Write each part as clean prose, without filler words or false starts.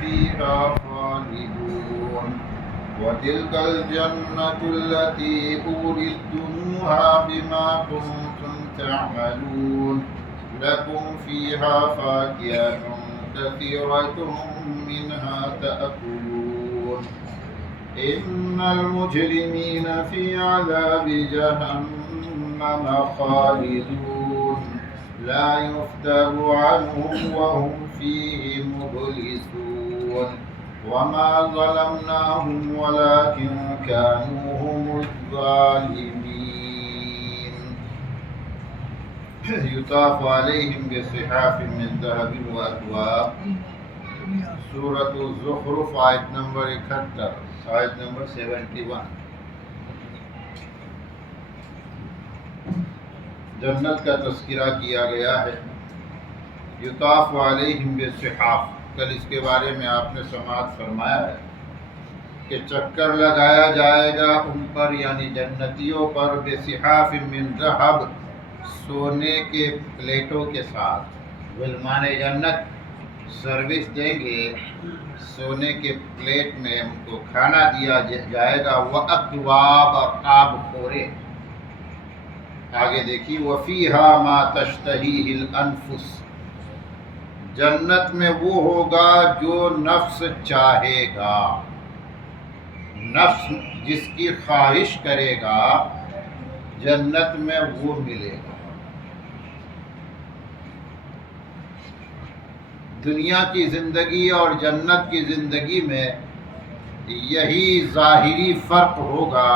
فيها خالدون وتلك الجنة التي أورثتموها بما كنتم تعملون لكم فيها فاكهة كثيرة منها تأكلون إن المجرمين في عذاب جهنم خالدون لا يفتر عنهم وهم فيه مبلسون وما ظلمناهم ولكن كانوا هم الظالمين يطاف عليهم بصحاف من ذهب وأكواب سورة الزخرف آیت نمبر 71 آیت نمبر 71 جنت کا تذکرہ کیا گیا ہے. یطاف علیہم بالصحاف، کل اس کے بارے میں آپ نے سماعت فرمایا ہے کہ چکر لگایا جائے گا ان پر یعنی جنتیوں پر بصحاف من ذہب، سونے کے پلیٹوں کے ساتھ. غلمان جنت سروس دیں گے، سونے کے پلیٹ میں ان کو کھانا دیا جائے گا. وَأَكْوَابَ، اور آب خورے. آگے دیکھیے وَفِيهَا مَا تَشْتَهِيهِ الْأَنفُسُ، جنت میں وہ ہوگا جو نفس چاہے گا، نفس جس کی خواہش کرے گا جنت میں وہ ملے گا. دنیا کی زندگی اور جنت کی زندگی میں یہی ظاہری فرق ہوگا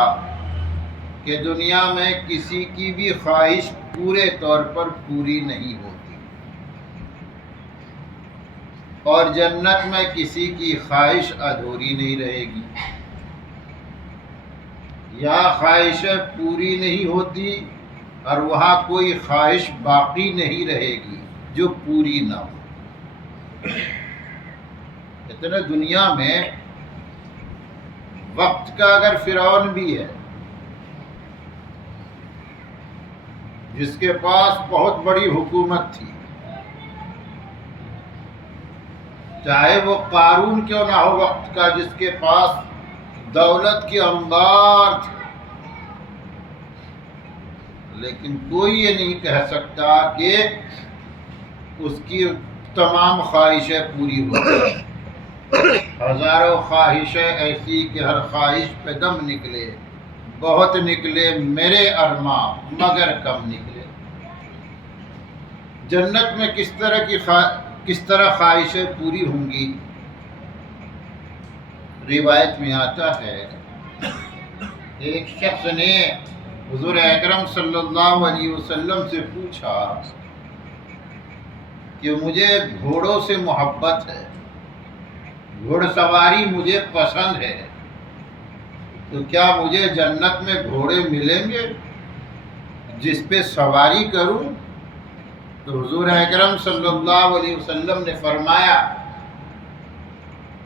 کہ دنیا میں کسی کی بھی خواہش پورے طور پر پوری نہیں ہوتی، اور جنت میں کسی کی خواہش ادھوری نہیں رہے گی. یہاں خواہشیں پوری نہیں ہوتی اور وہاں کوئی خواہش باقی نہیں رہے گی جو پوری نہ ہو. اتنے دنیا میں وقت کا اگر فرعون بھی ہے جس کے پاس بہت بڑی حکومت تھی، چاہے وہ قارون کیوں نہ ہو وقت کا، جس کے پاس دولت کی انبار تھی، لیکن کوئی یہ نہیں کہہ سکتا کہ اس کی تمام خواہشیں پوری ہو گئی. ہزاروں خواہشیں ایسی کہ ہر خواہش پہ دم نکلے، بہت نکلے میرے ارماں مگر کم نکلے. جنت میں کس طرح خواہشیں پوری ہوں گی؟ روایت میں آتا ہے ایک شخص نے حضور اکرم صلی اللہ علیہ وسلم سے پوچھا کہ مجھے گھوڑوں سے محبت ہے، گھوڑ سواری مجھے پسند ہے، تو کیا مجھے جنت میں گھوڑے ملیں گے جس پہ سواری کروں؟ تو حضور اکرم صلی اللہ علیہ وسلم نے فرمایا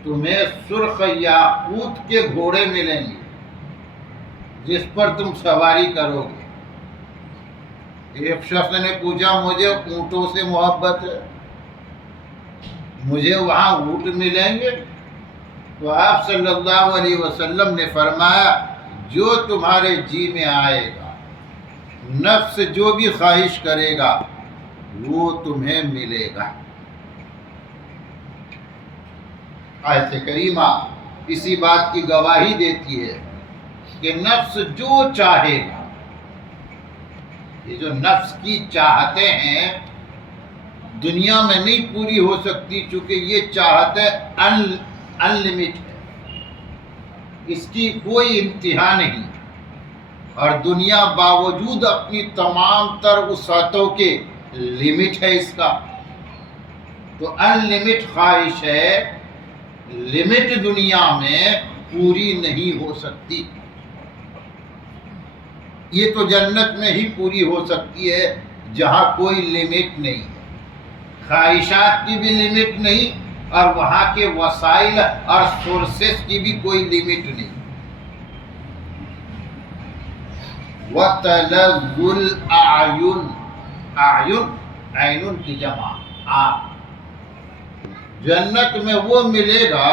تمہیں سرخ یاقوت کے گھوڑے ملیں گے جس پر تم سواری کرو گے. ایک شخص نے پوچھا مجھے اونٹوں سے محبت ہے، مجھے وہاں اونٹ ملیں گے؟ تو آپ صلی اللہ علیہ وسلم نے فرمایا جو تمہارے جی میں آئے گا، نفس جو بھی خواہش کرے گا وہ تمہیں ملے گا. آیت کریمہ اسی بات کی گواہی دیتی ہے کہ نفس جو چاہے گا، یہ جو نفس کی چاہتیں ہیں دنیا میں نہیں پوری ہو سکتی، چونکہ یہ چاہتیں ان لمٹ ہے، اس کی کوئی انتہا نہیں. اور دنیا باوجود اپنی تمام تر وسعتوں کے لمٹ ہے اس کا. تو ان لمٹ خواہش ہے، لمٹ دنیا میں پوری نہیں ہو سکتی. یہ تو جنت میں ہی پوری ہو سکتی ہے جہاں کوئی لمٹ نہیں، خواہشات کی بھی لمٹ نہیں اور وہاں کے وسائل اور سورسز کی بھی کوئی لمٹ نہیں. وَتَلَذُّ الْأَعْيُنِ، اعین عین کی جمع آنکھ. جنت میں وہ ملے گا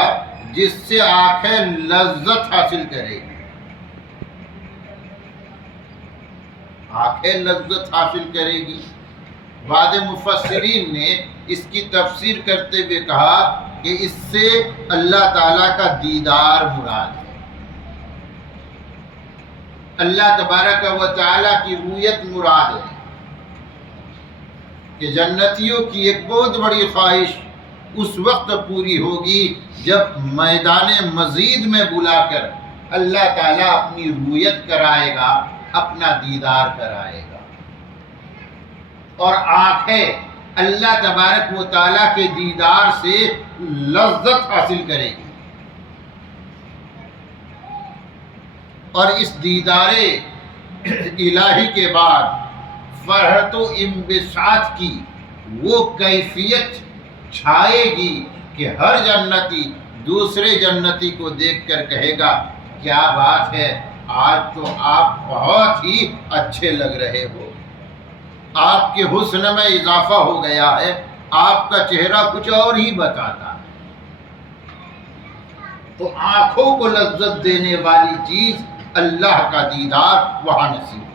جس سے آنکھیں لذت حاصل کرے گی، آنکھیں لذت حاصل کرے گی۔ بعض مفسرین نے اس کی تفسیر کرتے ہوئے کہا کہ اس سے اللہ تعالیٰ کا دیدار مراد ہے، اللہ تبارک و تعالیٰ کی رؤیت مراد ہے، کہ جنتیوں کی ایک بہت بڑی خواہش اس وقت پوری ہوگی جب میدان مزید میں بلا کر اللہ تعالیٰ اپنی رؤیت کرائے گا، اپنا دیدار کرائے گا، اور آنکھیں اللہ تبارک و تعالیٰ کے دیدار سے لذت حاصل کرے گی، اور اس دیدار الہی کے بعد فرحت و انبساط کی وہ کیفیت چھائے گی کہ ہر جنتی دوسرے جنتی کو دیکھ کر کہے گا کیا بات ہے، آج تو آپ بہت ہی اچھے لگ رہے ہو، آپ کے حسن میں اضافہ ہو گیا ہے، آپ کا چہرہ کچھ اور ہی بتاتا ہے۔ تو آنکھوں کو لذت دینے والی چیز اللہ کا دیدار وہاں نصیب ہے۔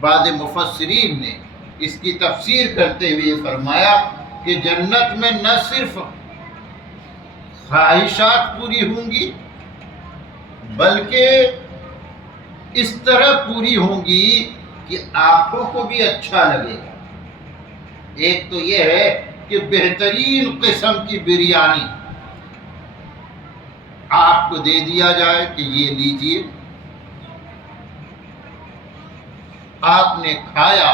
بعض مفسرین نے اس کی تفسیر کرتے ہوئے فرمایا کہ جنت میں نہ صرف خواہشات پوری ہوں گی بلکہ اس طرح پوری ہوں گی کہ آنکھوں کو بھی اچھا لگے گا۔ ایک تو یہ ہے کہ بہترین قسم کی بریانی آپ کو دے دیا جائے کہ یہ لیجئے، آپ نے کھایا،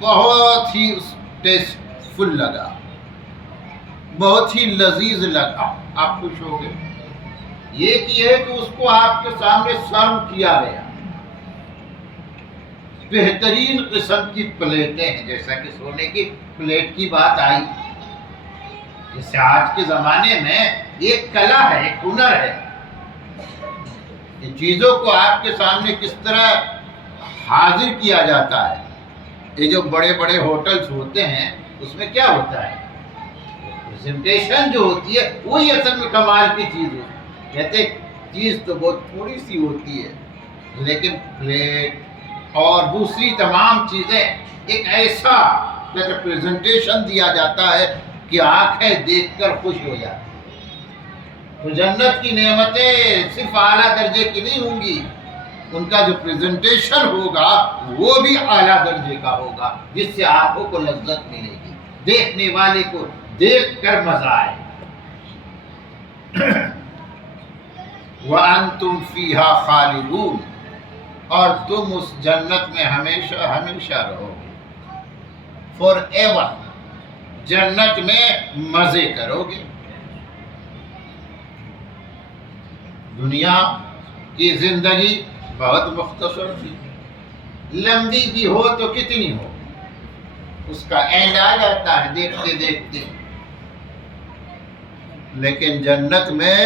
بہت ہی ٹیسٹ فل لگا، بہت ہی لذیذ لگا، آپ خوش ہو گئے۔ یہ ہے کہ اس کو آپ کے سامنے سرو کیا گیا، بہترین قسم کی پلیٹیں ہیں، جیسا کہ سونے کی پلیٹ کی بات آئی، جیسے آج کے زمانے میں ایک کلا ہے، ایک ہنر ہے کہ چیزوں کو آپ کے سامنے کس طرح حاضر کیا جاتا ہے۔ یہ جو بڑے بڑے ہوٹلز ہوتے ہیں اس میں کیا ہوتا ہے، پریزنٹیشن جو ہوتی ہے وہی اصل میں کمال کی چیز ہوتی ہے۔ کہتے چیز تو بہت تھوڑی سی ہوتی ہے لیکن پلیٹ اور دوسری تمام چیزیں ایک ایسا پریزنٹیشن دیا جاتا ہے کہ آنکھیں دیکھ کر خوش ہو جاتی ہیں۔ تو جنت کی نعمتیں صرف اعلیٰ درجے کی نہیں ہوں گی، ان کا جو پریزنٹیشن ہوگا وہ بھی اعلیٰ درجے کا ہوگا، جس سے آنکھوں کو لذت ملے گی، دیکھنے والے کو دیکھ کر مزہ آئے۔ وَأَنْتُمْ فِيهَا خَالِدُونَ، اور تم اس جنت میں ہمیشہ ہمیشہ رہو گے، فار ایور، جنت میں مزے کرو گے۔ دنیا کی زندگی بہت مختصر تھی، لمبی بھی ہو تو کتنی ہو، اس کا اینڈ آ جاتا ہے دیکھتے دیکھتے، لیکن جنت میں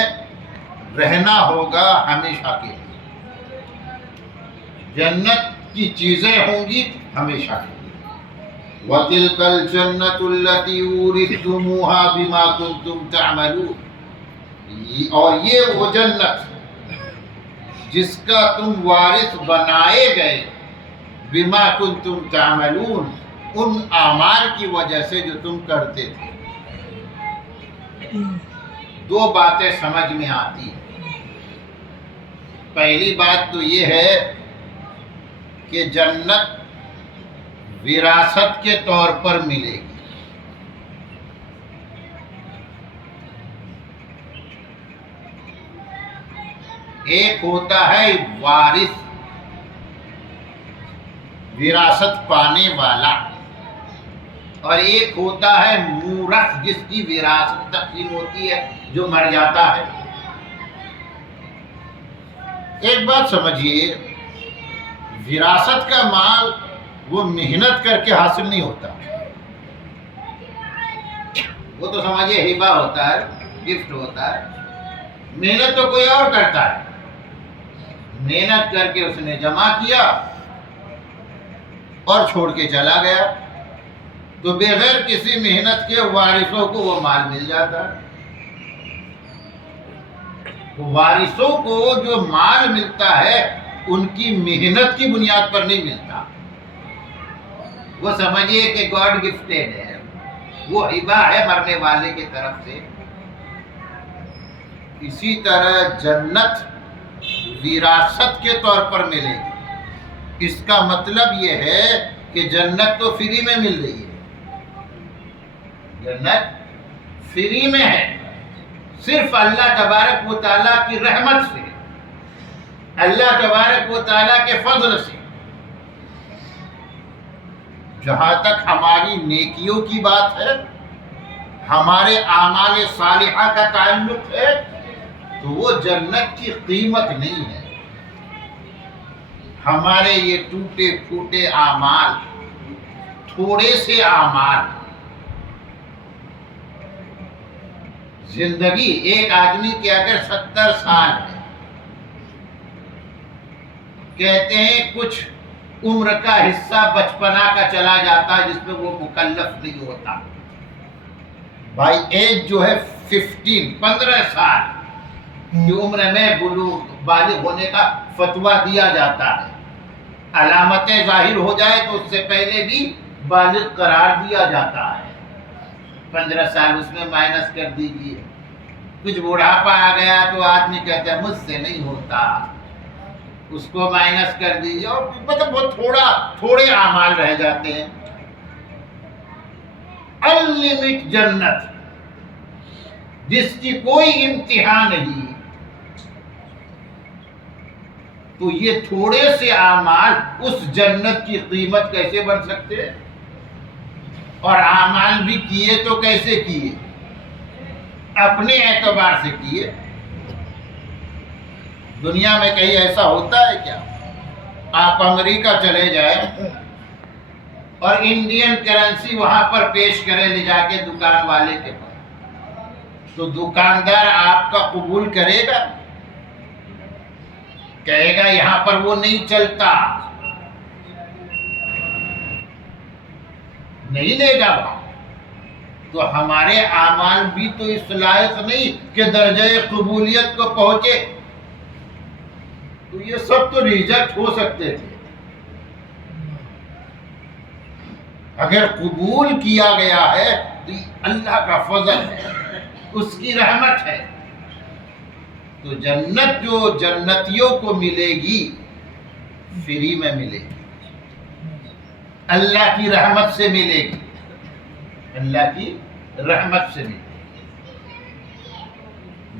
رہنا ہوگا ہمیشہ کے لیے، جنت کی چیزیں ہوں گی ہمیشہ کے لیے۔ وَتِلْكَ الْجَنَّةُ الَّتِي أُورِثْتُمُوهَا بِمَا كُنْتُمْ تَعْمَلُونَ، اور یہ وہ جنت جس کا تم وارث بنائے گئے، بِمَا كُنْتُمْ تَعْمَلُونَ، ان اعمال کی وجہ سے جو تم کرتے تھے۔ دو باتیں سمجھ میں آتی ہیں۔ پہلی بات تو یہ ہے کہ جنت وراثت کے طور پر ملے گی، ایک ہوتا ہے وارث، وراثت پانے والا، اور ایک ہوتا ہے مورث، جس کی وراثت تقسیم ہوتی ہے، جو مر جاتا ہے۔ ایک بات سمجھیے، وراثت کا مال وہ محنت کر کے حاصل نہیں ہوتا، وہ تو سمجھیے ہبہ ہوتا ہے، گفٹ ہوتا ہے۔ محنت تو کوئی اور کرتا ہے، محنت کر کے اس نے جمع کیا اور چھوڑ کے چلا گیا۔ تو بغیر کسی محنت کے وارثوں کو وہ مال مل جاتا ہے۔ وارثوں کو جو مال ملتا ہے ان کی محنت کی بنیاد پر نہیں ملتا، وہ سمجھیے کہ گاڈ گفٹیڈ ہے، وہ ہبہ ہے مرنے والے کی طرف سے۔ اسی طرح جنت وراثت کے طور پر ملے گی۔ اس کا مطلب یہ ہے کہ جنت تو فری میں مل رہی ہے، جنت فری میں ہے، صرف اللہ تبارک و تعالیٰ کی رحمت سے، اللہ تبارک و تعالیٰ کے فضل سے۔ جہاں تک ہماری نیکیوں کی بات ہے، ہمارے اعمال صالحہ کا تعلق ہے، تو وہ جنت کی قیمت نہیں ہے۔ ہمارے یہ ٹوٹے پھوٹے اعمال، تھوڑے سے اعمال، زندگی ایک آدمی کے اگر 70 سال ہے، کہتے ہیں کچھ عمر کا حصہ بچپنا کا چلا جاتا ہے جس میں وہ مکلف نہیں ہوتا۔ بائی ایج جو ہے 15 سال کی عمر میں بلوغ بالغ ہونے کا فتویٰ دیا جاتا ہے، علامتیں ظاہر ہو جائے تو اس سے پہلے بھی بالغ قرار دیا جاتا ہے۔ 15 سال اس میں مائنس کر دیجیے، کچھ بڑھاپا آ گیا تو آدمی کہتا ہے مجھ سے نہیں ہوتا، اس کو مائنس کر دیجیے، اور مطلب بہت تھوڑے اعمال رہ جاتے ہیں۔ انلمٹ جنت جس کی کوئی انتہا نہیں، تو یہ تھوڑے سے اعمال اس جنت کی قیمت کیسے بن سکتے ہیں؟ اور اعمال بھی کیے تو کیسے کیے؟ اپنے اعتبار سے کیے۔ دنیا میں کہیں ایسا ہوتا ہے کیا؟ آپ امریکہ چلے جائیں اور انڈین کرنسی وہاں پر پیش کرے لے جا کے دکان والے کے پاس، تو دکاندار آپ کا قبول کرے گا؟ کہے گا یہاں پر وہ نہیں چلتا، نہیں لے گا وہاں۔ تو ہمارے اعمال بھی تو اس لائق نہیں کہ درجہ قبولیت کو پہنچے، تو یہ سب تو ریجیکٹ ہو سکتے تھے۔ اگر قبول کیا گیا ہے تو اللہ کا فضل ہے، اس کی رحمت ہے۔ تو جنت جو جنتیوں کو ملے گی فری میں ملے گی، اللہ کی رحمت سے ملے گی، اللہ کی رحمت سے ملے گی۔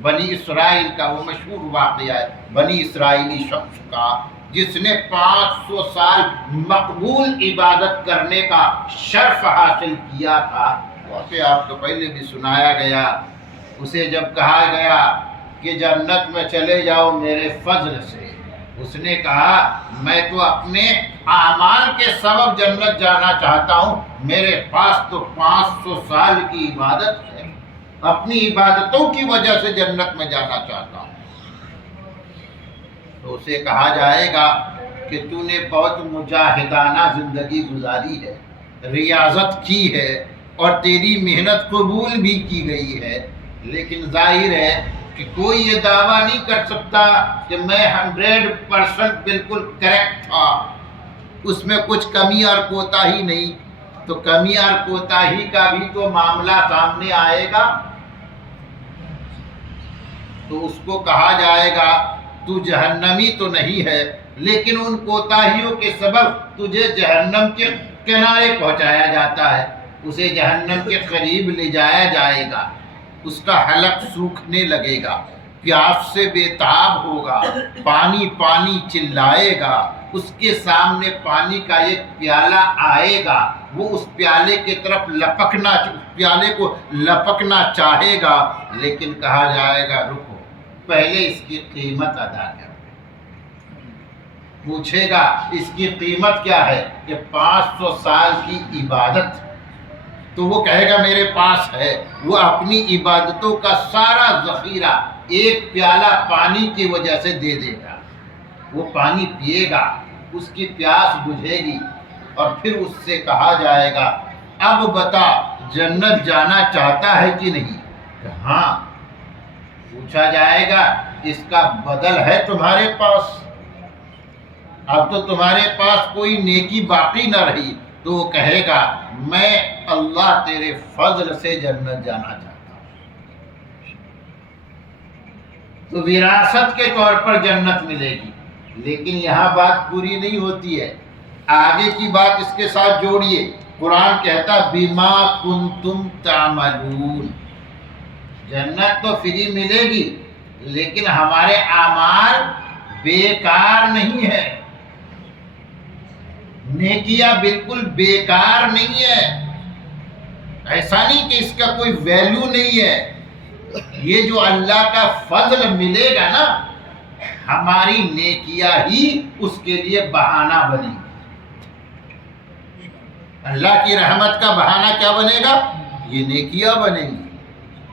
بنی اسرائیل کا وہ مشہور واقعہ ہے، بنی اسرائیلی شخص کا جس نے 500 سال مقبول عبادت کرنے کا شرف حاصل کیا تھا، ویسے آپ کو پہلے بھی سنایا گیا۔ اسے جب کہا گیا کہ جنت میں چلے جاؤ میرے فضل سے، اس نے کہا میں تو اپنے اعمال کے سبب جنت جانا چاہتا ہوں، میرے پاس تو 500 سال کی عبادت ہے، اپنی عبادتوں کی وجہ سے جنت میں جانا چاہتا ہوں۔ تو اسے کہا جائے گا کہ تو نے بہت مجاہدانہ زندگی گزاری ہے، ریاضت کی ہے، اور تیری محنت قبول بھی کی گئی ہے، لیکن ظاہر ہے کہ کوئی یہ دعویٰ نہیں کر سکتا کہ میں 100% بالکل کریکٹ تھا، اس میں کچھ کمی اور کوتاہی نہیں۔ تو کمی اور کوتاہی کا بھی تو معاملہ سامنے آئے گا، تو اس کو کہا جائے گا تو جہنمی تو نہیں ہے، لیکن ان کوتاہیوں کے سبب تجھے جہنم کے کنارے پہنچایا جاتا ہے، اسے جہنم کے قریب لے جایا جائے گا، اس کا حلق سوکھنے لگے گا، پیاس سے بے تاب ہوگا، پانی پانی چلائے گا، اس کے سامنے پانی کا ایک پیالہ آئے گا، وہ اس پیالے کی طرف پیالے کو لپکنا چاہے گا، لیکن کہا جائے گا رکو، پہلے اس کی قیمت ادا کر۔ پوچھے گا اس کی قیمت کیا ہے؟ کہ 500 سال کی عبادت۔ تو وہ کہے گا میرے پاس ہے، وہ اپنی عبادتوں کا سارا ذخیرہ ایک پیالہ پانی کی وجہ سے دے دے گا، وہ پانی پیے گا، اس کی پیاس بجھے گی، اور پھر اس سے کہا جائے گا اب بتا جنت جانا چاہتا ہے کہ نہیں؟ کہ ہاں۔ پوچھا جائے گا اس کا بدل ہے تمہارے پاس؟ اب تو تمہارے پاس کوئی نیکی باقی نہ رہی، تو وہ کہے گا میں اللہ تیرے فضل سے جنت جانا چاہتا ہوں۔ تو وراثت کے طور پر جنت ملے گی، لیکن یہاں بات پوری نہیں ہوتی ہے، آگے کی بات اس کے ساتھ جوڑیے۔ قرآن کہتا بما کنتم تعملون، جنت تو فری ملے گی لیکن ہمارے اعمال بیکار نہیں ہے، نیکیاں بالکل بیکار نہیں ہے۔ ایسا نہیں کہ اس کا کوئی ویلیو نہیں ہے، یہ جو اللہ کا فضل ملے گا نا، ہماری نیکیاں ہی اس کے لیے بہانہ بنے گی۔ اللہ کی رحمت کا بہانہ کیا بنے گا؟ یہ نیکیاں بنیں گی۔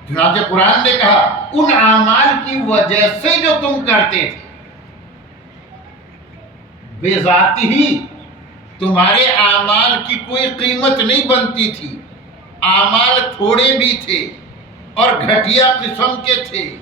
چنانچہ قرآن نے کہا ان اعمال کی وجہ سے جو تم کرتے تھے، بے ذاتی ہی تمہارے اعمال کی کوئی قیمت نہیں بنتی تھی، اعمال تھوڑے بھی تھے اور گھٹیا قسم کے تھے،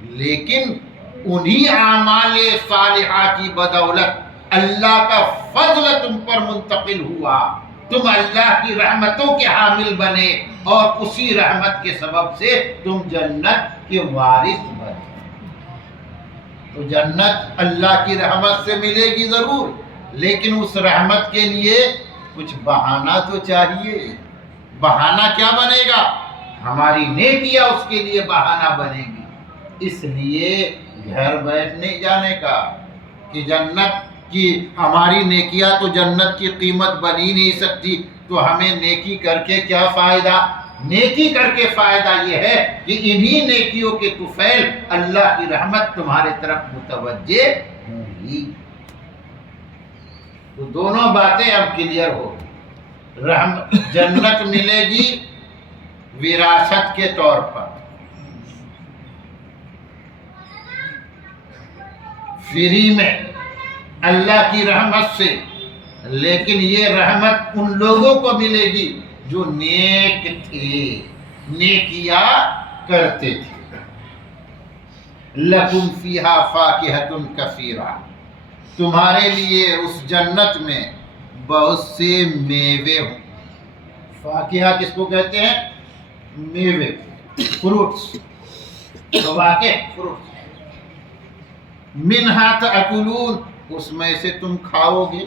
لیکن انہی اعمال صالحہ کی بدولت اللہ کا فضل تم پر منتقل ہوا، تم اللہ کی رحمتوں کے حامل بنے اور اسی رحمت کے سبب سے تم جنت کے وارث بنے۔ تو جنت اللہ کی رحمت سے ملے گی ضرور، لیکن اس رحمت کے لیے کچھ بہانہ تو چاہیے۔ بہانہ کیا بنے گا؟ ہماری نیکیاں اس کے لیے بہانہ بنے گی۔ اس لیے گھر بیٹھ نہیں جانے کا کہ جنت کی ہماری نیکیاں تو جنت کی قیمت بنی نہیں سکتی، تو ہمیں نیکی کر کے کیا فائدہ؟ نیکی کر کے فائدہ یہ ہے کہ انہی نیکیوں کے طفیل اللہ کی رحمت تمہارے طرف متوجہ ہوں گی۔ تو دونوں باتیں اب کلیئر ہو گئی۔ جنت ملے گی وراثت کے طور پر، فری میں اللہ کی رحمت سے، لیکن یہ رحمت ان لوگوں کو ملے گی جو نیک تھے، نیکیاں کرتے تھے۔ لَكُمْ فِيهَا فَاكِهَةٌ كَثِيرَةٌ، تمہارے لیے اس جنت میں بہت سے میوے ہوں۔ فاکہہ کس کو کہتے ہیں؟ میوے، فروٹس، فواکہ فروٹس۔ منہا تأکلون، اس میں سے تم کھاؤ گے۔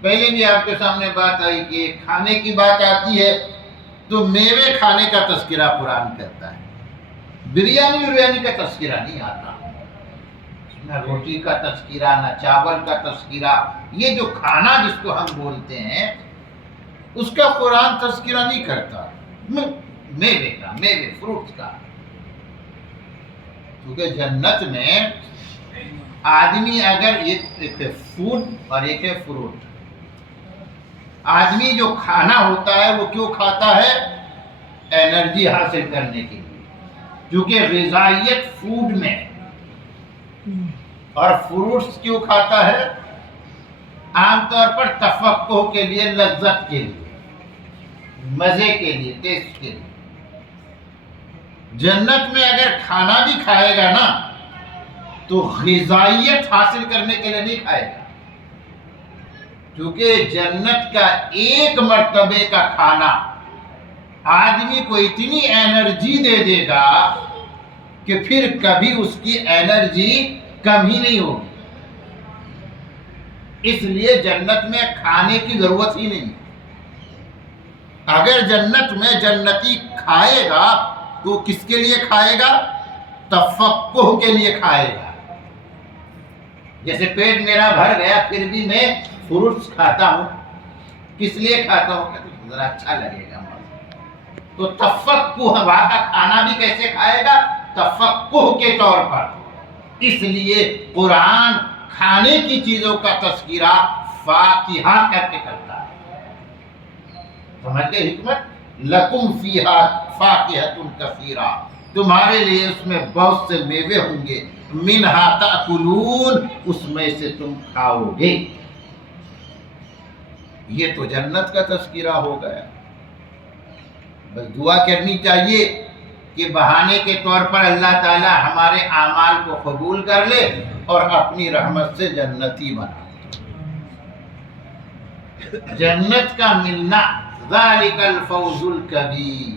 پہلے بھی آپ کے سامنے بات آئی کہ کھانے کی بات آتی ہے تو میوے کھانے کا تذکرہ قرآن کرتا ہے، بریانی کا تذکرہ نہیں آتا، نہ روٹی کا تذکرہ، نہ چاول کا تذکرہ۔ یہ جو کھانا جس کو ہم بولتے ہیں اس کا قرآن تذکرہ نہیں کرتا، میوے کا، میوے فروٹس کا۔ کیونکہ جنت میں آدمی اگر ایک ہے فوڈ اور ایک ہے فروٹ، آدمی جو کھانا ہوتا ہے وہ کیوں کھاتا ہے؟ انرجی حاصل کرنے کے لیے، کیونکہ غذائیت فوڈ میں۔ اور فروٹس کیوں کھاتا ہے؟ عام طور پر تفقع کے لیے، لذت کے لیے، مزے کے لیے، ٹیسٹ کے لیے۔ جنت میں اگر کھانا بھی کھائے گا نا تو غذائیت حاصل کرنے کے لیے نہیں کھائے گا، کیونکہ جنت کا ایک مرتبے کا کھانا آدمی کو اتنی انرجی دے دے گا کہ پھر کبھی اس کی انرجی کم ہی نہیں ہوگی۔ اس لیے جنت میں کھانے کی ضرورت ہی نہیں۔ اگر جنت میں جنتی کھائے گا تو کس کے لیے کھائے گا؟ تفقع کے لیے کھائے گا۔ جیسے پیٹ میرا بھر گیا پھر بھی میں فروٹس کھاتا ہوں، کس لیے کھاتا ہوں؟ کہ ذرا اچھا لگے گا۔ تو تفقع ہوا کا کھانا بھی کیسے کھائے گا؟ تفقع کے طور پر۔ اس لیے قرآن کھانے کی چیزوں کا تذکرہ فاکہہ کر کے کرتا ہے۔ سمجھ گئے حکمت؟ لَكُمْ فِيهَا فَاكِهَةٌ كَثِيرَةٌ، تمہارے لیے اس میں بہت سے میوے ہوں گے۔ مِنْهَا تَأْكُلُونَ، اس میں سے تم کھاؤ گے۔ یہ تو جنت کا تذکرہ ہو گیا۔ بس دعا کرنی چاہیے کہ بہانے کے طور پر اللہ تعالی ہمارے اعمال کو قبول کر لے اور اپنی رحمت سے جنتی بنا۔ جنت کا ملنا ذالک الفوز الکبیر،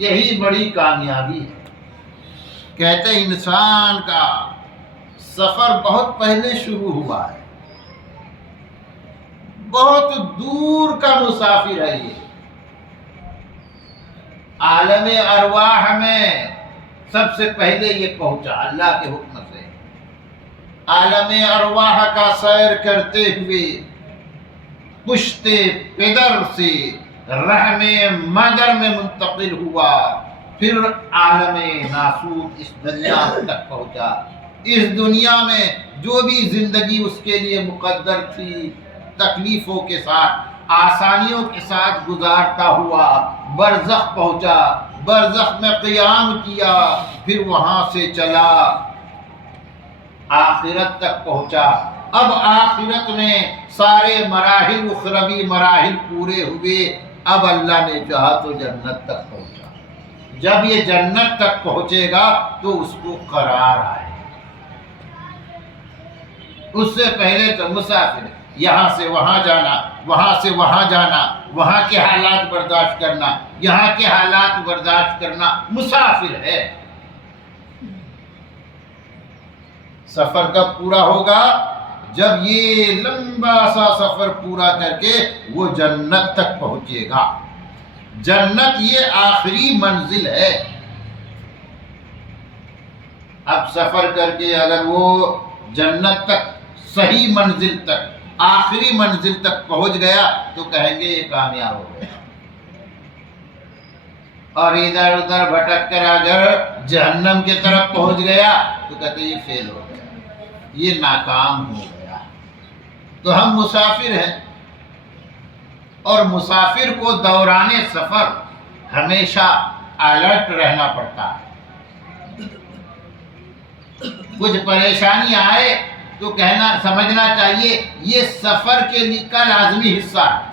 یہی بڑی کامیابی ہے۔ کہتے ہیں انسان کا سفر بہت پہلے شروع ہوا ہے، بہت دور کا مسافر ہے یہ۔ عالم ارواح میں سب سے پہلے یہ پہنچا اللہ کے حکم سے۔ عالم ارواح کا سیر کرتے ہوئے پشت پدر سے رحم مادر میں منتقل ہوا، پھر عالم ناسوت اس دنیا تک پہنچا۔ اس دنیا میں جو بھی زندگی اس کے لیے مقدر تھی، تکلیفوں کے ساتھ آسانیوں کے ساتھ گزارتا ہوا برزخ پہنچا، برزخ میں قیام کیا، پھر وہاں سے چلا آخرت تک پہنچا۔ اب آخرت میں سارے مراحل اخروی مراحل پورے ہوئے، اب اللہ نے چاہا تو جنت تک پہنچا۔ جب یہ جنت تک پہنچے گا تو اس کو قرار آئے، اس سے پہلے تو مسافر، یہاں سے وہاں جانا، وہاں سے وہاں جانا، وہاں کے حالات برداشت کرنا، یہاں کے حالات برداشت کرنا، مسافر ہے۔ سفر کب پورا ہوگا؟ جب یہ لمبا سا سفر پورا کر کے وہ جنت تک پہنچے گا۔ جنت یہ آخری منزل ہے۔ اب سفر کر کے اگر وہ جنت تک، صحیح منزل تک، آخری منزل تک پہنچ گیا تو کہیں گے یہ کامیاب ہو گیا، اور ادھر ادھر بھٹک کر اگر جہنم کی طرف پہنچ گیا تو کہتے یہ فیل ہو گیا، یہ ناکام ہو گیا۔ تو ہم مسافر ہیں، اور مسافر کو دوران سفر ہمیشہ الرٹ رہنا پڑتا ہے۔ کچھ پریشانی آئے تو کہنا، سمجھنا چاہیے یہ سفر کے لیے کا لازمی حصہ ہے۔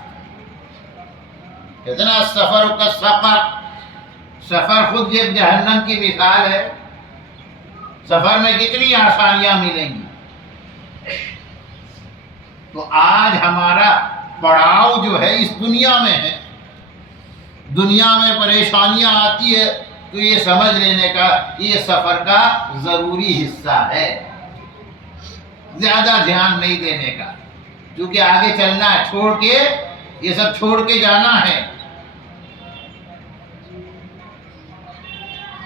کتنا سفر کا سفر، سفر خود یہ جہنم کی مثال ہے۔ سفر میں کتنی آسانیاں ملیں گی۔ تو آج ہمارا پڑاؤ جو ہے اس دنیا میں ہے، دنیا میں پریشانیاں آتی ہے تو یہ سمجھ لینے کا یہ سفر کا ضروری حصہ ہے، زیادہ دھیان نہیں دینے کا، کیونکہ آگے چلنا ہے، چھوڑ کے یہ سب چھوڑ کے جانا ہے۔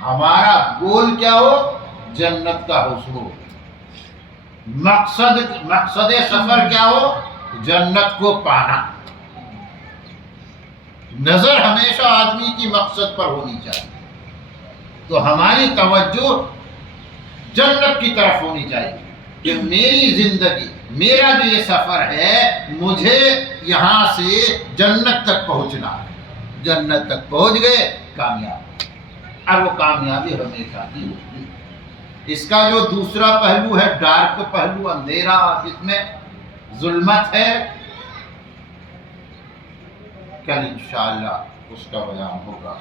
ہمارا گول کیا ہو؟ جنت کا حصول ہو۔ مقصد سفر کیا ہو؟ جنت کو پانا۔ نظر ہمیشہ آدمی کی مقصد پر ہونی چاہیے، تو ہماری توجہ جنت کی طرف ہونی چاہیے کہ میری زندگی، میرا جو یہ سفر ہے، مجھے یہاں سے جنت تک پہنچنا ہے۔ جنت تک پہنچ گئے، کامیاب، اور وہ کامیابی ہمیشہ کی ہوگی۔ اس کا جو دوسرا پہلو ہے، ڈارک پہلو، اندھیرا جس میں ظلمت ہے، کل انشاءاللہ اس کا بیان ہوگا۔